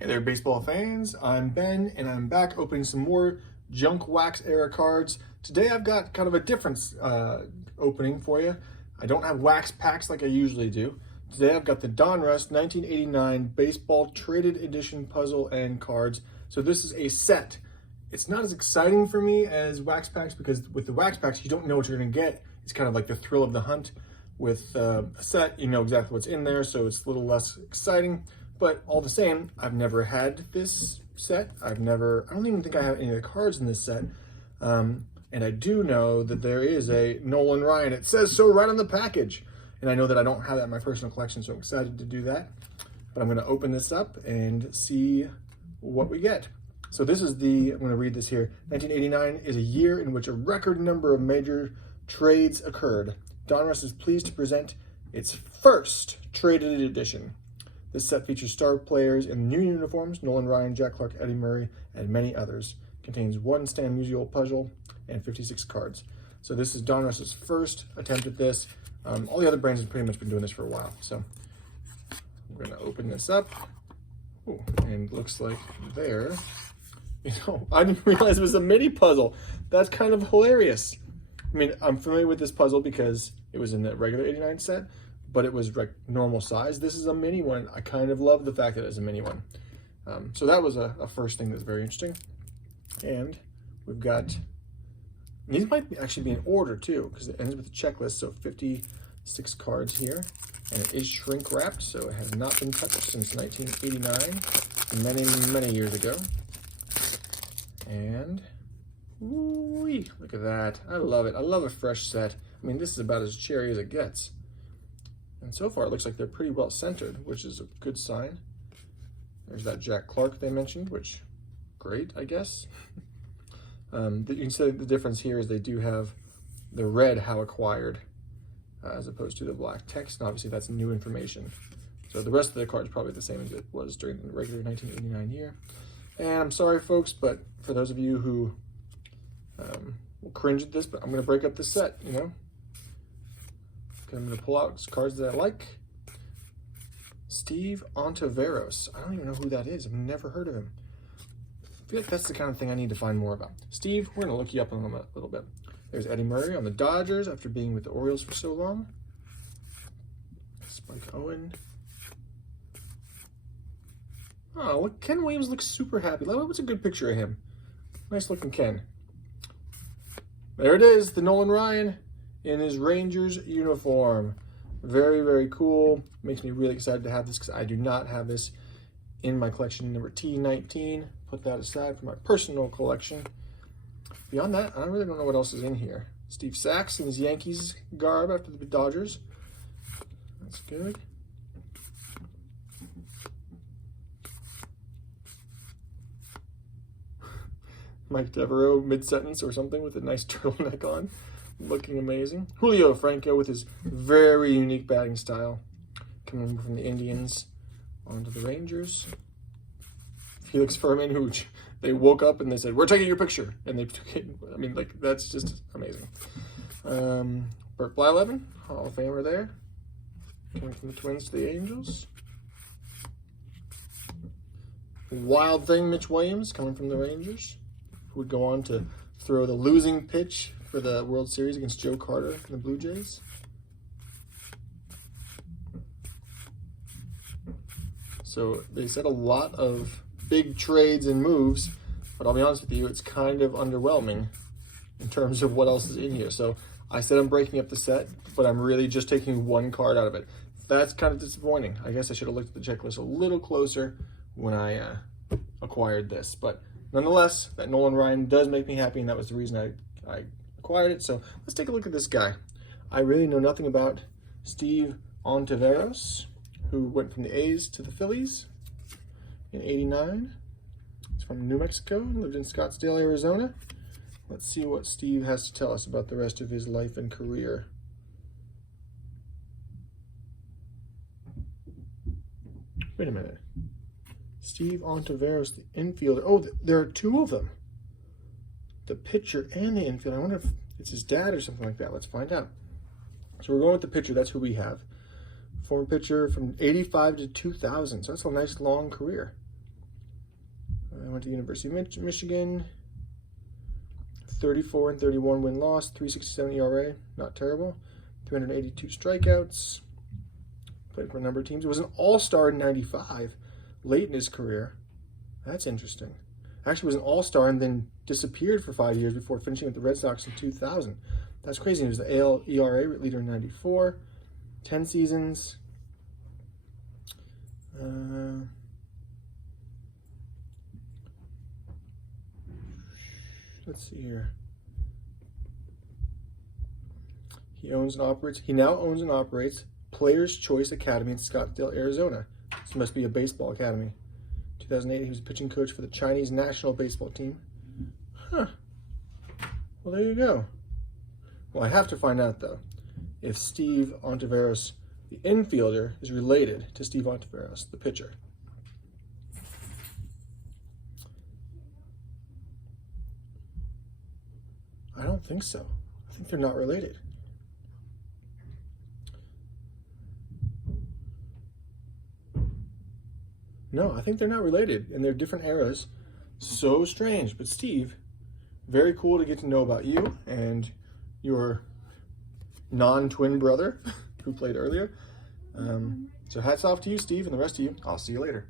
Hey there, baseball fans. I'm Ben, and I'm back opening some more junk wax era cards. Today I've got kind of a different opening for you. I don't have wax packs like I usually do. Today I've got the Donruss 1989 Baseball Traded Edition puzzle and cards. So this is a set. It's not as exciting for me as wax packs because with the wax packs, you don't know what you're gonna get. It's kind of like the thrill of the hunt. With a set, you know exactly what's in there, so it's a little less exciting. But all the same, I've never had this set. I don't even think I have any of the cards in this set. And I do know that there is a Nolan Ryan. It says so right on the package. And I know that I don't have that in my personal collection, so I'm excited to do that. But I'm gonna open this up and see what we get. So this is I'm gonna read this here. 1989 is a year in which a record number of major trades occurred. Donruss is pleased to present its first traded edition. This set features star players in new uniforms, Nolan Ryan, Jack Clark, Eddie Murray, and many others. Contains one Stan Musial puzzle and 56 cards. So this is Donruss's first attempt at this. All the other brands have pretty much been doing this for a while. So we're gonna open this up. Ooh, and looks like there, I didn't realize it was a mini puzzle. That's kind of hilarious. I mean, I'm familiar with this puzzle because it was in the regular 89 set, but it was like normal size. This is a mini one. I kind of love the fact that it's a mini one. So that was a first thing that's very interesting. And we've got, these might actually be in order too, because it ends with a checklist. So 56 cards here, and it is shrink wrapped, so it has not been touched since 1989, many years ago. And ooh, look at that. I love it. I love a fresh set. I mean, this is about as cherry as it gets. And so far, it looks like they're pretty well centered, which is a good sign. There's that Jack Clark they mentioned, which, great, I guess. You can see the difference here is they do have the red how acquired as opposed to the black text. And obviously, that's new information. So the rest of the card is probably the same as it was during the regular 1989 year. And I'm sorry, folks, but for those of you who will cringe at this, but I'm going to break up the set, you know? I'm going to pull out cards that I like. Steve Ontiveros. I don't even know who that is. I've never heard of him. I feel like that's the kind of thing I need to find more about. Steve, we're going to look you up in a little bit. There's Eddie Murray on the Dodgers after being with the Orioles for so long. Spike Owen. Oh, look, Ken Williams looks super happy. What's a good picture of him? Nice looking Ken. There it is, the Nolan Ryan in his Rangers uniform. Very, very cool. Makes me really excited to have this because I do not have this in my collection. Number T19. Put that aside for my personal collection. Beyond that, I really don't know what else is in here. Steve Sachs in his Yankees garb after the Dodgers. That's good. Mike Devereaux mid-sentence or something with a nice turtleneck on. Looking amazing. Julio Franco with his very unique batting style. Coming from the Indians onto the Rangers. Felix Furman, who they woke up and they said, "We're taking your picture." And they took it. I mean, like, that's just amazing. Bert Blyleven, Hall of Famer there. Coming from the Twins to the Angels. Wild Thing, Mitch Williams, coming from the Rangers. Who would go on to throw the losing pitch for the World Series against Joe Carter and the Blue Jays. So they said a lot of big trades and moves, but I'll be honest with you, it's kind of underwhelming in terms of what else is in here. So I said I'm breaking up the set, but I'm really just taking one card out of it. That's kind of disappointing. I guess I should have looked at the checklist a little closer when I acquired this, but nonetheless, that Nolan Ryan does make me happy, and that was the reason I acquired it. So let's take a look at this guy. I really know nothing about Steve Ontiveros, who went from the A's to the Phillies in '89. He's from New Mexico, lived in Scottsdale, Arizona. Let's see what Steve has to tell us about the rest of his life and career. Wait a minute. Steve Ontiveros, the infielder. Oh, there are two of them. The pitcher and the infielder. I wonder if it's his dad or something like that. Let's find out. So we're going with the pitcher. That's who we have. Former pitcher from '85 to 2000. So that's a nice long career. went to the University of Michigan. 34 and 31 win-loss, 3.67 ERA, not terrible. 382 strikeouts. Played for a number of teams. It was an all-star in 95, late in his career. That's interesting. Actually was an all-star and then disappeared for 5 years before finishing with the Red Sox in 2000. That's crazy. He was the AL ERA leader in 94, 10 seasons. Let's see here. He now owns and operates Players Choice Academy in Scottsdale, Arizona. This must be a baseball academy. 2008, he was a pitching coach for the Chinese national baseball team. Huh. Well, there you go. Well, I have to find out, though, if Steve Ontiveros, the infielder, is related to Steve Ontiveros, the pitcher. I don't think so. I think they're not related. No, I think they're not related, and they're different eras. So strange. But Steve, very cool to get to know about you and your non-twin brother who played earlier. So hats off to you, Steve, and the rest of you. I'll see you later.